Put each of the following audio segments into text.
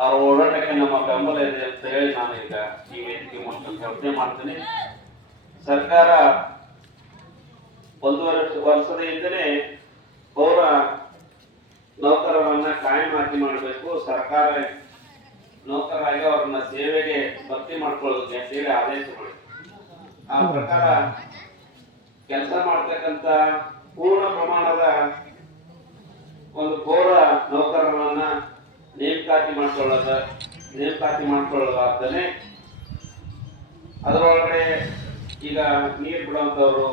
ಅವ್ರ ಓಡಾಟಕ್ಕೆ ನಮ್ಮ ಬೆಂಬಲ ಇದೆ ಅಂತ ಹೇಳಿ ನಾನು ಈಗ ಈ ವೇದಿಕೆ ಮೂಲಕ ಪ್ರಾರ್ಥನೆ ಮಾಡ್ತೀನಿ. ಸರ್ಕಾರ ಒಂದು ವರ್ಷ- ವರ್ಷದ ಹಿಂದೆನೆ ಪೌರ ನೌಕರರನ್ನ ಕಾಯಂ ಮಾಡಬೇಕು. ಸರ್ಕಾರ ನೌಕರರಾಗಿ ಅವ್ರನ್ನ ಸೇವೆಗೆ ಭರ್ತಿ ಮಾಡ್ಕೊಳ್ಳೋದಕ್ಕೆ ಅಂತೇಳಿ ಆದೇಶ ಮಾಡಿ ಆ ಪ್ರಕಾರ ಕೆಲಸ ಮಾಡ್ತಕ್ಕಂತ ಪೂರ್ಣ ಪ್ರಮಾಣದ ಒಂದು ಪೌರ ನೇಮಕಾತಿ ಮಾಡ್ಕೊಳ್ಳೋದ ನೇಮಕಾತಿ ಮಾಡ್ಕೊಳ್ಳೋದಾಗ್ತಾನೆ ಅದರೊಳಗಡೆ ಈಗ ನೀರು ಬಿಡುವಂಥವ್ರು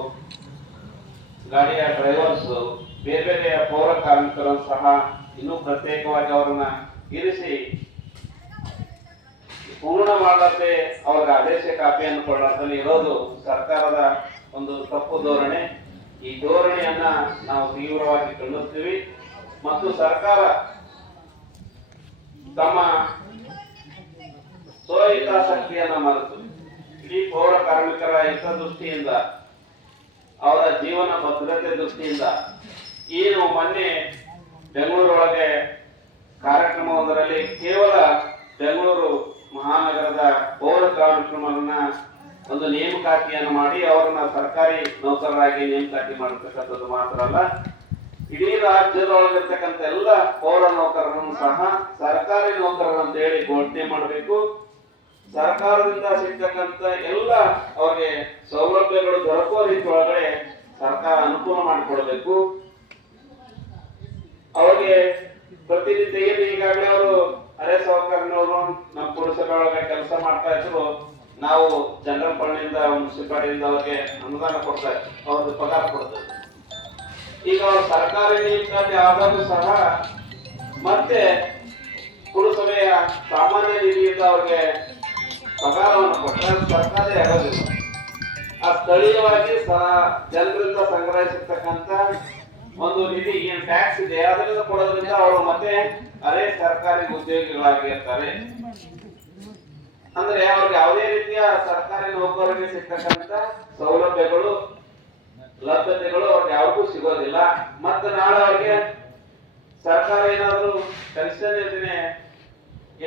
ಗಾಡಿಯ ಡ್ರೈವರ್ಸು ಬೇರೆ ಬೇರೆ ಪೌರ ಕಾರ್ಮಿಕರು ಸಹ ಇನ್ನೂ ಪ್ರತ್ಯೇಕವಾಗಿ ಅವರನ್ನ ಇರಿಸಿ ಪೂರ್ಣ ಮಾಡಲತ್ತೆ ಅವ್ರಿಗೆ ಆದೇಶ ಕಾಪಿಯನ್ನು ಕೊಡಲಾರ್ದಲ್ಲಿ ಇರೋದು ಸರ್ಕಾರದ ಒಂದು ತಪ್ಪು ಧೋರಣೆ. ಈ ಧೋರಣೆಯನ್ನ ನಾವು ತೀವ್ರವಾಗಿ ಖಂಡಿಸ್ತೀವಿ. ಮತ್ತು ಸರ್ಕಾರ ತಮ್ಮ ಸ್ವಹಿತಾಸಕ್ತಿಯನ್ನ ಮರೆತು, ಇಡೀ ಪೌರ ಕಾರ್ಮಿಕರ ಹಿತದೃಷ್ಟಿಯಿಂದ, ಅವರ ಜೀವನ ಭದ್ರತೆ ದೃಷ್ಟಿಯಿಂದ ಏನು ಮೊನ್ನೆ ಬೆಂಗಳೂರೊಳಗೆ ಕಾರ್ಯಕ್ರಮವೊಂದರಲ್ಲಿ ಕೇವಲ ಬೆಂಗಳೂರು ಮಹಾನಗರದ ಪೌರ ಕಾರ್ಯಕ್ರಮವನ್ನ ಒಂದು ನೇಮಕಾತಿಯನ್ನು ಮಾಡಿ ಅವರನ್ನ ಸರ್ಕಾರಿ ನೌಕರರಾಗಿ ನೇಮಕಾತಿ ಮಾಡತಕ್ಕಂಥದ್ದು ಮಾತ್ರ ಅಲ್ಲ ಇಡೀ ರಾಜ್ಯದೊಳಗಿರ್ತಕ್ಕಂಥ ಎಲ್ಲ ಪೌರ ನೌಕರರನ್ನು ಸಹ ಸರ್ಕಾರಿ ನೌಕರರು ಅಂತ ಹೇಳಿ ಘೋಷಣೆ ಮಾಡಬೇಕು. ಸರ್ಕಾರದಿಂದ ಸಿಗ್ತಕ್ಕಂಥ ಎಲ್ಲ ಅವರಿಗೆ ಸೌಲಭ್ಯಗಳು ದೊರಕುವ ರೀತಿ ಒಳಗಡೆ ಸರ್ಕಾರ ಅನುಕೂಲ ಮಾಡಿಕೊಡಬೇಕು. ಅವ್ರಿಗೆ ಪ್ರತಿನಿತ್ಯ ಏನು ಈಗಾಗಲೇ ಅವರು ಅರೆ ಸಹಕಾರಿನವರು, ನಮ್ಮ ಪುರುಷರೊಳಗೆ ಕೆಲಸ ಮಾಡ್ತಾ ಇದ್ರು. ನಾವು ಜನರಲ್ ಫಂಡ್ನಿಂದ ಮುನ್ಸಿಪಾಲಿಟಿಯಿಂದ ಅವ್ರಿಗೆ ಅನುದಾನ ಕೊಡ್ತಾ ಅವ್ರದ್ದು ಪಗಾರ ಕೊಡ್ತಾ ಇದ್ವಿ ಈಗ ಸರ್ಕಾರಿ ನೇಮಕಾತಿ ಆದರೂ ಸಹ ಮತ್ತೆ ಪುರಸಭೆಯ ಸಾಮಾನ್ಯ ನಿಧಿಯಿಂದ ಅವ್ರಿಗೆ ಪಗಾರವನ್ನು ಕೊಟ್ಟರೆ ಸರ್ಕಾರ ಇರೋದಿಲ್ಲ ಆ ಸ್ಥಳೀಯವಾಗಿ ಸಹ ಜನರಿಂದ ಸಂಗ್ರಹಿಸಿರ್ತಕ್ಕಂಥ ಒಂದು ನಿಧಿ, ಏನು ಟ್ಯಾಕ್ಸ್ ಇದೆ ಅದರಿಂದ ಕೊಡೋದ್ರಿಂದ ಅವರು ಮತ್ತೆ ಅದೇ ಸರ್ಕಾರಿ ಉದ್ಯೋಗಿಗಳಾಗಿರ್ತಾರೆ ಅಂದ್ರೆ ಅವ್ರಿಗೆ ಯಾವುದೇ ರೀತಿಯ ಸರ್ಕಾರಿ ನೌಕರರಿಗೆ ಸಿಗ್ತಕ್ಕಂಥ ಸೌಲಭ್ಯಗಳು ಲಭ್ಯತೆಗಳು ಅವ್ರಿಗೆ ಯಾರಿಗೂ ಸಿಗೋದಿಲ್ಲ. ಮತ್ತೆ ನಾಳೆ ಅವ್ರಿಗೆ ಸರ್ಕಾರ ಏನಾದರೂ ಪೆನ್ಷನ್ ಯೋಜನೆ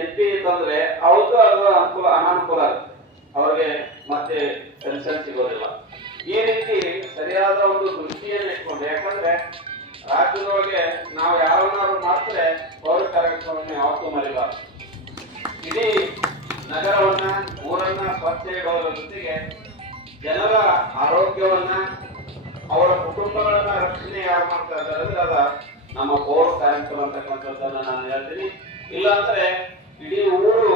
ಎನ್ ಪಿ ತಂದ್ರೆ ಅವ್ರಿಗೂ ಅದು ಅನುಕೂಲ, ಅನಾನುಕೂಲ ಆಗುತ್ತೆ. ಅವ್ರಿಗೆ ಮತ್ತೆ ಪೆನ್ಷನ್ ಸಿಗೋದಿಲ್ಲ. ಈ ರೀತಿ ಸರಿಯಾದ ಒಂದು ದೃಷ್ಟಿಯನ್ನು ಇಟ್ಕೊಂಡು, ಯಾಕಂದ್ರೆ ರಾಜ್ಯದೊಳಗೆ ನಾವು ಯಾರನ್ನಾದ್ರು ಮಾಡಿದ್ರೆ ಪೌರ ಕಾರ್ಯಕ್ರಮವನ್ನು ಯಾವತ್ತೂ ಮರಿಬಾರ್ದು. ಇಡೀ ನಗರವನ್ನ, ಊರನ್ನ ಸ್ವಚ್ಛ ಇಡೋದ್ರ ಜೊತೆಗೆ ಜನರ ಆರೋಗ್ಯವನ್ನ ಅವರ ಕುಟುಂಬಗಳನ್ನ ರಕ್ಷಣೆ ಯಾರು ಮಾಡ್ತಾ ಇದ್ದಾರೆ ಅಂದ್ರೆ ಅದ ನಮ್ಮ ಪೌರ ಕಾರ್ಯಕ್ರಮ ಅಂತಕ್ಕಂಥದ್ದನ್ನ ನಾನು ಹೇಳ್ತೀನಿ. ಇಲ್ಲಾಂದ್ರೆ ಇಡೀ ಊರು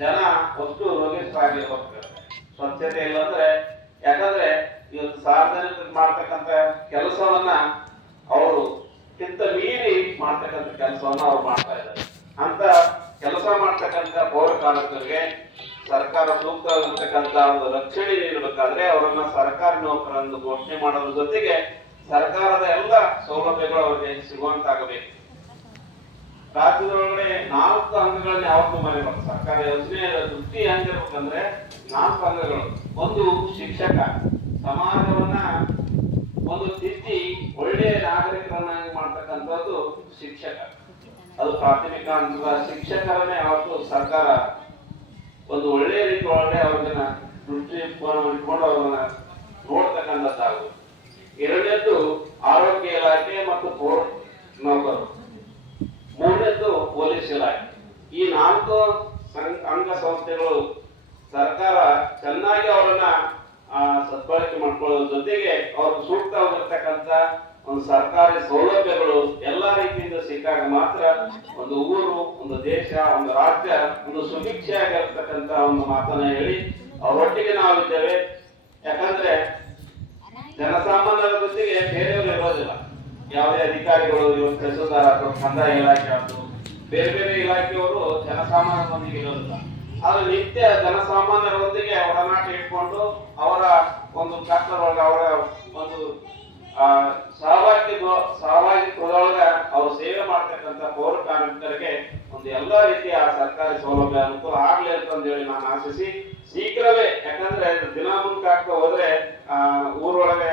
ಜನ ರೋಗಿ ರೋಗಿಷ್ಠರಾಗಿ ಹೋಗ್ತಾರೆ. ಸ್ವಚ್ಛತೆ ಇಲ್ಲ ಅಂದ್ರೆ ಯಾಕಂದ್ರೆ ಇವತ್ತು ಸಾರ್ವಜನಿಕರು ಮಾಡ್ತಕ್ಕಂಥ ಕೆಲಸವನ್ನ ಅವರು ಕಿಂತ ಮೀರಿ ಮಾಡ್ತಕ್ಕಂಥ ಕೆಲಸವನ್ನ ಅವ್ರು ಮಾಡ್ತಾ ಇದ್ದಾರೆ. ಅಂತ ಕೆಲಸ ಮಾಡ್ತಕ್ಕಂಥ ಪೌರ ಕಾರ್ಮಿಕರಿಗೆ ಸರ್ಕಾರ ಸೂಕ್ತವಾಗಿರ್ತಕ್ಕಂತ ಒಂದು ರಕ್ಷಣೆ ನೀಡಬೇಕಾದ್ರೆ ಅವರನ್ನ ಸರ್ಕಾರಿ ನೌಕರನ್ನು ಘೋಷಣೆ ಮಾಡೋದ್ರ ಜೊತೆಗೆ ಸರ್ಕಾರದ ಎಲ್ಲ ಸೌಲಭ್ಯಗಳು ಅವರಿಗೆ ಸಿಗುವಂತಾಗಬೇಕು. ರಾಜ್ಯದೊಳಗಡೆ ನಾಲ್ಕು ಅಂಗಗಳನ್ನ ಯಾವತ್ತು ಮರಿಬಾರ್ದು ಸರ್ಕಾರ ಯೋಜನೆ ದೃಷ್ಟಿ ಹೆಂಗಿರ್ಬೇಕಂದ್ರೆ ನಾಲ್ಕು ಅಂಗಗಳು. ಒಂದು ಶಿಕ್ಷಕ. ಸಮಾಜವನ್ನ ಒಂದು ತಿದ್ದಿ ಒಳ್ಳೆಯ ನಾಗರಿಕರನ್ನಾಗಿ ಮಾಡ್ತಕ್ಕಂಥದ್ದು ಶಿಕ್ಷಕ. ಅದು ಪ್ರಾಥಮಿಕ ಅಂತ ಶಿಕ್ಷಕರನ್ನೇ ಯಾವತ್ತು ಸರ್ಕಾರ ಒಂದು ಒಳ್ಳೆಯ ರೀತಿ ಒಳಗಡೆ ಅವ್ರನ್ನ ದೃಷ್ಟಿ ಇಟ್ಕೊಂಡು ಅವ್ರನ್ನ ನೋಡ್ತಕ್ಕಂಥದ್ದಾಗುತ್ತೆ ಎರಡನೇದ್ದು ಆರೋಗ್ಯ ಇಲಾಖೆ ಮತ್ತು ಪೋರ್ಟ್ ನೌಕರರು. ಮೂರನೇದ್ದು ಪೊಲೀಸ್ ಇಲಾಖೆ. ಈ ನಾಲ್ಕು ಅಂಗ ಸಂಸ್ಥೆಗಳು ಸರ್ಕಾರ ಚೆನ್ನಾಗಿ ಅವರನ್ನ ಆ, ಸದ್ಬಳಕೆ ಮಾಡ್ಕೊಳ್ಳೋದ್ರ ಜೊತೆಗೆ ಅವ್ರಿಗೆ ಸೂಕ್ತವಾಗಿರ್ತಕ್ಕಂಥ ಒಂದು ಸರ್ಕಾರಿ ಸೌಲಭ್ಯಗಳು ಎಲ್ಲಾ ರೀತಿಯಿಂದ ಸಿಕ್ಕಾಗ ಮಾತ್ರ ಒಂದು ಊರು ಒಂದು ದೇಶ ಒಂದು ರಾಜ್ಯ ಒಂದು ಸುಭಿಕ್ಷೆಯಾಗಿರ್ತಕ್ಕಂಥ ಒಂದು ಮಾತನ್ನ ಹೇಳಿ ಅವರೊಟ್ಟಿಗೆ ನಾವಿದ್ದೇವೆ. ಯಾಕಂದ್ರೆ ಜನಸಾಮಾನ್ಯರ ಜೊತೆಗೆ ಬೇರೆಯವರು ಇರೋದಿಲ್ಲ. ಯಾವುದೇ ಅಧಿಕಾರಿಗಳು ತಹಸೀಲ್ದಾರ್ ಅಥವಾ ಕಂದಾಯ ಇಲಾಖೆ ಆಯ್ತು ಬೇರೆ ಬೇರೆ ಇಲಾಖೆಯವರು ಜನಸಾಮಾನ್ಯರೊಂದಿಗೆ ಇರೋದಿಲ್ಲ. ಆದ್ರೆ ನಿತ್ಯ ಜನಸಾಮಾನ್ಯರೊಂದಿಗೆ ಒಡನಾಟ ಇಟ್ಕೊಂಡು ಅವರ ಒಂದು ಕಷ್ಟದೊಳಗೆ ಅವರ ಒಂದು ಆ, ಸಹಭಾಗಿ ಸಹಭಾಗಿತ್ವದೊಳಗೆ ಅವರು ಸೇವೆ ಮಾಡ್ತಕ್ಕಂಥ ಪೌರ ಕಾರ್ಮಿಕರಿಗೆ ಒಂದು ಎಲ್ಲಾ ರೀತಿಯ ಸರ್ಕಾರಿ ಸೌಲಭ್ಯ ಅನುಕೂಲ ಆಗ್ಲಿ ಅಂತ ಹೇಳಿ ನಾನು ಆಶಿಸಿ ಶೀಘ್ರವೇ ಯಾಕಂದ್ರೆ ದಿನ ಮುಂದಾಗ್ತಾ ಹೋದ್ರೆ ಆ ಊರೊಳಗೆ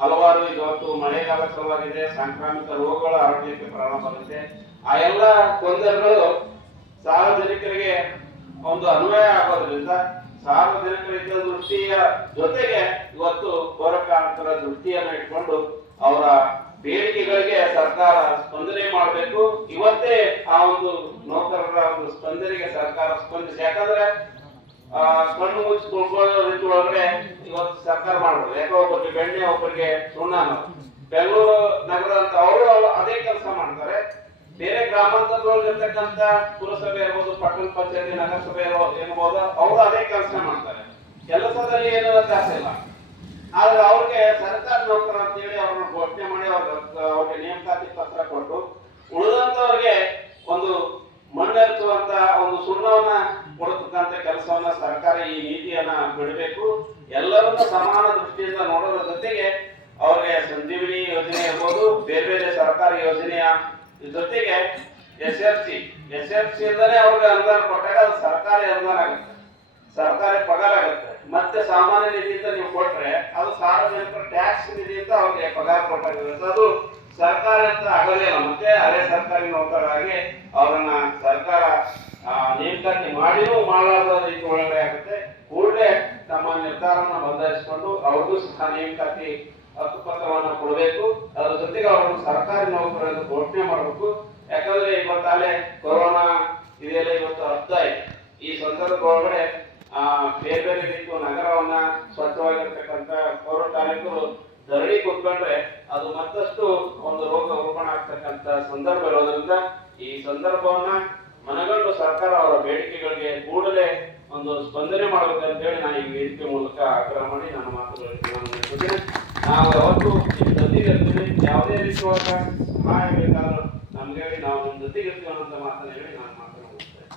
ಹಲವಾರು ಇವತ್ತು ಮಳೆಗಾಲ ಶುರುವಾಗಿದೆ ಸಾಂಕ್ರಾಮಿಕ ರೋಗಗಳ ಆರೋಗ್ಯಕ್ಕೆ ಪ್ರಾರಂಭ ಆಗುತ್ತೆ. ಆ ಎಲ್ಲ ತೊಂದರೆಗಳು ಸಾರ್ವಜನಿಕರಿಗೆ ಒಂದು ಅನ್ವಯ ಆಗೋದ್ರಿಂದ ಸಾರ್ವಜನಿಕ ಹಿತ ದೃಷ್ಟಿಯ ಜೊತೆಗೆ ಇವತ್ತು ಪೌರಕಾರ್ಮಿಕರ ದೃಷ್ಟಿಯನ್ನು ಇಟ್ಕೊಂಡು ಅವರ ಬೇಡಿಕೆಗಳಿಗೆ ಸರ್ಕಾರ ಸ್ಪಂದನೆ ಮಾಡಬೇಕು. ಇವತ್ತೇ ಆ ಒಂದು ನೌಕರರ ಒಂದು ಸ್ಪಂದನೆಗೆ ಸರ್ಕಾರ ಸ್ಪಂದಿಸಿ. ಯಾಕಂದ್ರೆ, ಆ, ಕಣ್ಣು ಮುಚ್ಚಿಕೊಳ್ಕೊಳ್ಳೋ ರೀತಿ ಒಳಗಡೆ ಇವತ್ತು ಸರ್ಕಾರ ಮಾಡ್ಬೋದು. ಯಾಕೋ ಒಬ್ಬರಿಗೆ ಬೆಣ್ಣೆ, ಒಬ್ಬರಿಗೆ ಸುಣ್ಣ ಬೆಂಗಳೂರು ನಗರ ಅಂತ ಅವರು ಅದೇ ಕೆಲಸ ಮಾಡ್ತಾರೆ. ಬೇರೆ ಗ್ರಾಮಾಂತರದೊಳಗಿರ್ತಕ್ಕಂಥ ಪುರಸಭೆ ಇರ್ಬೋದು, ಪಟ್ಟಣ ಪಂಚಾಯತಿ, ನಗರಸಭೆ ಇರ್ಬೋದು ಅವರು ಅದೇ ಕೆಲಸ ಮಾಡ್ತಾರೆ. ಕೆಲಸದಲ್ಲಿ ಏನು ವ್ಯತ್ಯಾಸ ಇಲ್ಲ. ಆದ್ರೆ ಅವ್ರಿಗೆ ಸರ್ಕಾರ ನೌಕರ ಅಂತ ಹೇಳಿ ಅವ್ರನ್ನ ಘೋಷಣೆ ಮಾಡಿ ಅವ್ರ ಅವ್ರಿಗೆ ನೇಮಕಾತಿ ಪತ್ರ ಕೊಟ್ಟು ಉಳಿದಂತವ್ರಿಗೆ ಒಂದು ಮಣ್ಣೆರಚುವಂತ ಒಂದು ಸುಣ್ಣವನ್ನ ಕೊಡತಕ್ಕಂತ ಕೆಲಸವನ್ನ ಸರ್ಕಾರ ಈ ನೀತಿಯನ್ನ ಬಿಡಬೇಕು. ಎಲ್ಲರನ್ನ ಸಮಾನ ದೃಷ್ಟಿಯಿಂದ ನೋಡೋದ್ರ ಜೊತೆಗೆ ಅವ್ರಿಗೆ ಸಂಜೀವಿನಿ ಯೋಜನೆ ಇರ್ಬೋದು, ಬೇರೆ ಬೇರೆ ಸರ್ಕಾರಿ ಯೋಜನೆಯ ಜೊತೆಗೆ S F C, S F C ಇಂದಾನೆ ಅವ್ರಿಗೆ ಅನುದಾನ ಕೊಟ್ಟಾಗ ಅದು ಸರ್ಕಾರಿ ಅನುದಾನ ಆಗುತ್ತೆ. ಸರ್ಕಾರಿ ಪಗಾರ ಆಗುತ್ತೆ. ಮತ್ತೆ ಸಾಮಾನ್ಯ ನಿಧಿಯಿಂದ ನೀವು ಕೊಟ್ರೆ ಅದು ಸಾರ್ವಜನಿಕರ ಟ್ಯಾಕ್ಸ್ ನಿಧಿಯಿಂದ ಅವ್ರಿಗೆ ಪಗಾರ ಕೊಟ್ಟಾಗಿರುತ್ತೆ. ಅದು ಸರ್ಕಾರ ಅಂತ ಆಗೋದೇ ಮತ್ತೆ ಅದೇ ಸರ್ಕಾರಿ ನೌಕರರಾಗಿ ಅವರನ್ನ ಸರ್ಕಾರ ನೇಮಕಾತಿ ಮಾಡಿನೂ ಮಾಡಲಾರದ ರೀತಿ ಒಳಗಡೆ ಆಗುತ್ತೆ. ಕೂಡಲೇ ತಮ್ಮ ನಿರ್ಧಾರವನ್ನು ಬದಲಾಯಿಸಿಕೊಂಡು ಅವ್ರಿಗೂ ಸಹ ನೇಮಕಾತಿ ಹಕ್ಕುಪತ್ರವನ್ನ ಕೊಡಬೇಕು. ಅದರ ಜೊತೆಗೆ ಅವರನ್ನು ಸರ್ಕಾರಿ ನೌಕರರನ್ನು ಘೋಷಣೆ ಮಾಡಬೇಕು. ಯಾಕಂದ್ರೆ ಇವತ್ತಾಲೆ ಕೊರೋನಾ ಇದೆಲ್ಲ ಇವತ್ತು ಅರ್ಥ ಆಯ್ತು. ಈ ಸಂದರ್ಭ ಒಳಗಡೆ, ಆ, ಬೇರೆ ಬೇರೆ ರೀತಿಯ ನಗರವನ್ನ ಸ್ವಚ್ಛವಾಗಿರ್ತಕ್ಕಂಥ ಪೌರ ಕಾರ್ಮಿಕರು ಧರಣಿ ಕೂತ್ಕೊಂಡ್ರೆ ಅದು ಮತ್ತಷ್ಟು ಒಂದು ರೋಗ ರೂಪಣ ಆಗ್ತಕ್ಕಂತ ಸಂದರ್ಭ ಇರೋದ್ರಿಂದ ಈ ಸಂದರ್ಭವನ್ನ ಮನಗಂಡು ಸರ್ಕಾರ ಅವರ ಬೇಡಿಕೆಗಳಿಗೆ ಕೂಡಲೇ ಒಂದು ಸ್ಪಂದನೆ ಮಾಡಬೇಕು ಅಂತ ಹೇಳಿ ನಾನು ಈ ವೇದಿಕೆ ಮೂಲಕ ಆಗ್ರಹ ಮಾಡಿ ನಾನು ಮುಗಿಸ್ತೇನೆ. ನಾವು ಯಾವತ್ತು ಜೊತೆಗೆ ಇರ್ತೀವಿ ಯಾವುದೇ ರೀತಿಯಾದ ಸಹಾಯ ಬೇಕಾದ್ರೂ ನಮ್ಗೆ ಹೇಳಿ ನಾವು ನಿಮ್ಮ ಜೊತೆಗೆ ಇರ್ತೀವಿ ಅನ್ನೋ ಮಾತನ್ನ ಹೇಳಿ ನಾನು ಮಾತನ್ನ ಮುಗಿಸ್ತೇನೆ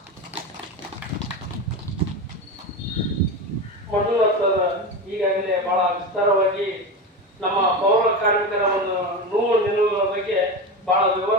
ಮೊದಲು ಸರ್ ಈಗಾಗಲೇ ಬಹಳ ವಿಸ್ತಾರವಾಗಿ ನಮ್ಮ ಪೌರ ಕಾರ್ಮಿಕರ ಒಂದು ನೋವು ನಿಲುವುಗಳ ಬಗ್ಗೆ ಬಹಳ ವಿವರವಾಗಿ